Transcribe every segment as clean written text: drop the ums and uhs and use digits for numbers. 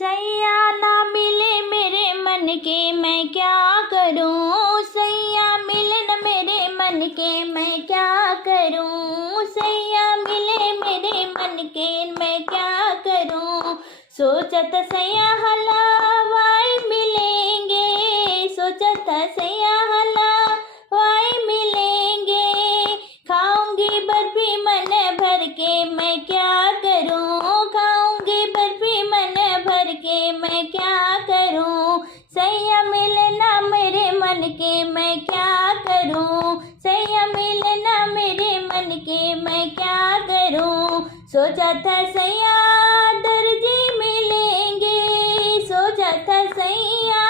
सैया ना मिले मेरे मन के मैं क्या करूं, सैया मिले न मेरे मन के मैं क्या करूं, सैया मिले मेरे मन के मैं क्या करूं। सोचत सैया हलावाई मिलेंगे, सोचत सैया हलावाई मिलेंगे, खाऊंगी बर्फी मन भर के मैं क्या करूं, खाऊंगी बर्फी मन भर के मैं क्या करूं। सैया मिले ना मेरे मन के मैं क्या करूं, सैया मिले ना मेरे मन के मैं क्या करूं। सोचा था सैया दर्जी मिलेंगे, सोचा था सैया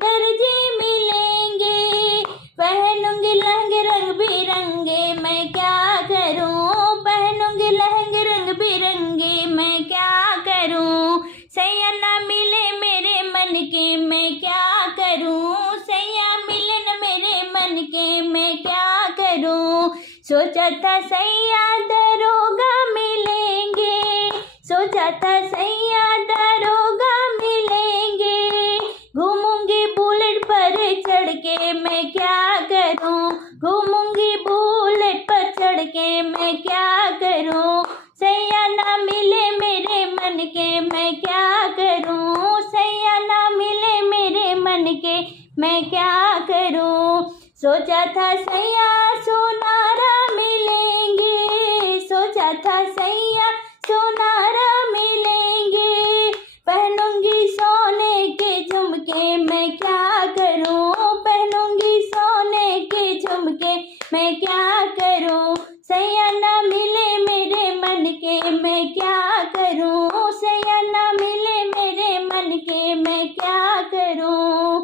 दर्जी मिलेंगे, पहनूंगी लहंगे रंग बिरंगे मैं क्या करूं, पहनूंगी लहंगे रंग बिरंगे मैं क्या करूं। सैया ना मिले मेरे मन के मैं क्या करूं, सैया मिले न मेरे मन के मैं क्या करूं। सोचा था सैया दरोगा मिलेंगे, सोचा था सैया दरोगा मिलेंगे, घूमूंगी बुलेट पर चढ़ के मैं क्या करूं, घूमूंगी बुलेट पर चढ़ के मैं क्या करूं। सैया ना मिले मेरे मन के मैं क्या करूं, सैया ना मिले मेरे मन के मैं क्या करूं। सोचा था सैया सोनारा मिलेंगे, सोचा था सैया सोनारा मिलेंगे, पहनूंगी सोने के झुमके मैं क्या करूं, पहनूंगी सोने के झुमके मैं क्या करूं। सैया ना मिले मेरे मन के मैं क्या करूं, सैया ना मिले मेरे मन के मैं क्या करूं।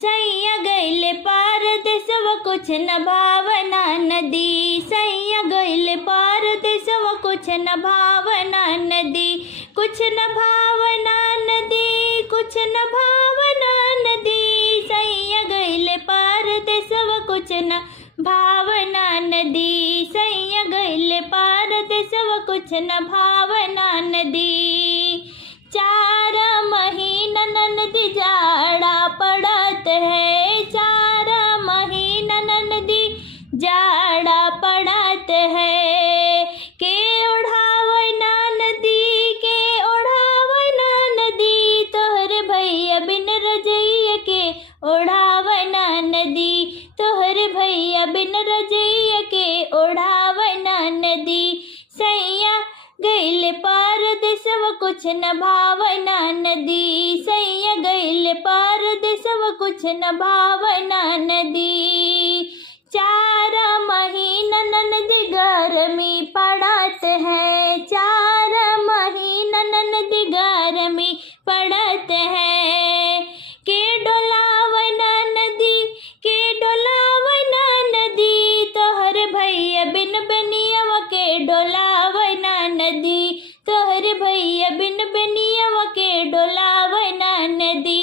सैया गइले पार देसवा कुछ न भावना नदी, सैया गइले पार देसवा कुछ न भावना नदी, कुछ न भावना नदी, कुछ न भावना नदी, सैया गइले पार देसवा कुछ न भावना नदी, सैया गइले पार देसवा कुछ न भावना नदी। 4 महीना ननदी जाड़ा पड़त है, 4 महीना ननदी जाड़ा पड़त है, के ओढ़ावना नदी, के ओढ़ावना नदी, तोहर भैया बिन रजैया के ओढ़ावना नदी, तोहर भैया बिन रजैया के ओढ़ावना नदी। सैया गइले पार देसवा कुछ न भावना नदी, सैया गइले पार देसवा कुछ न भावना नदी। 4 महीना ननदी गर्मी पड़त है, 4 महीना ननदी गर्मी पड़त है, के डोलावना नदी, के डोलावना नदी, तोहर भैया बिन बनियावा के डोलावना नदी, तोहर भैया बिन बनियावा के डोलावना नदी।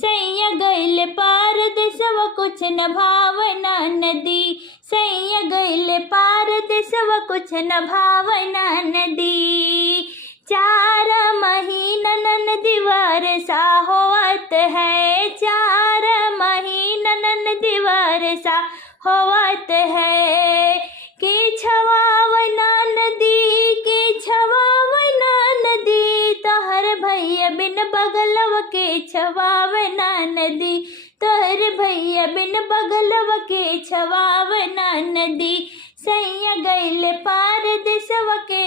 सैया गइले पार देसवा कुछ न भावना नदी, सैया गइले पार देसवा कुछ न भावना नदी। 4 महीना ननदी वर्षा होवत है, 4 महीना ननदी वर्षा होवत है, के छवावना नदी, के छवावना नदी, तोहर भैया बिन बगलवा के छवावना नदी, तोहर भैया बिन बगलवा के छवावना नदी। सैया गइले पार देसवा के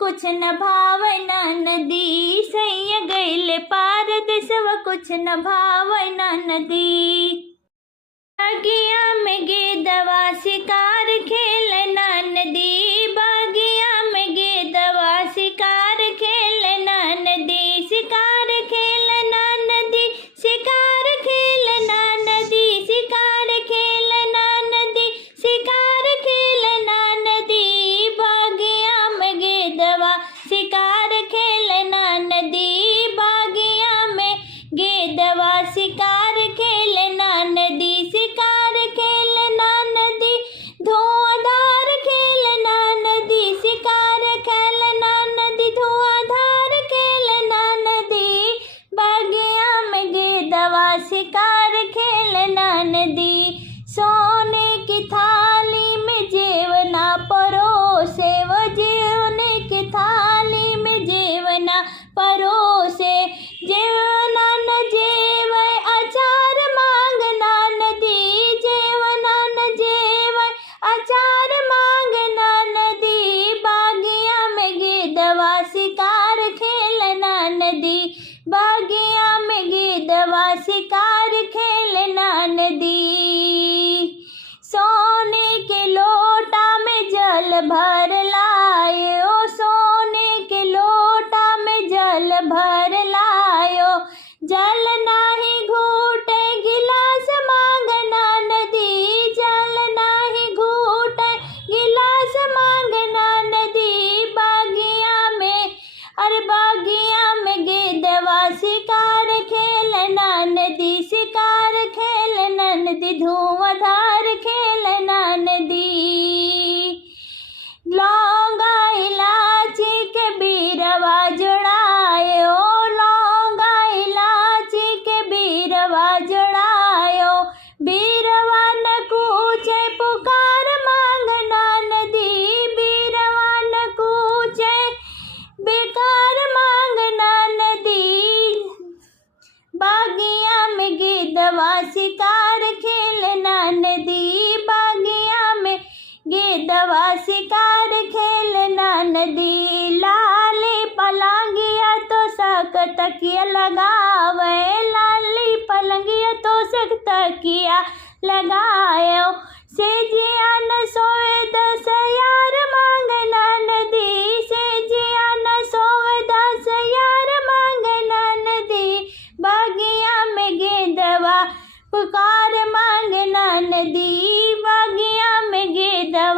कुछ न भावना नदी, सैया गइले पार देसवा कुछ न भावना नदी। बागिया में गेदवा शिकार खेलना नदी, बागिया में गेदवा शिकार खेलना नदी, शिकार खेलना नदी, शिकार खेलना नदी, शिकार खेलना नदी, शिकार खेलना नदी, बागिया में गेदवा शिकार खेलना नदी, बागिया में गेदवा शिकार खेलना नदी, शिकार खेलना नदी, धुआंधार खेलना नदी। तकिया लगावे, लाली पलंगिया तो सक तकिया लगायो, सेजिया न सोए 10 यार मांगना नदी, सेजिया न सोए 10 यार मांगना नदी, बागिया में गेंदवा पुकार मांगना नदी, बागिया में गेंदवा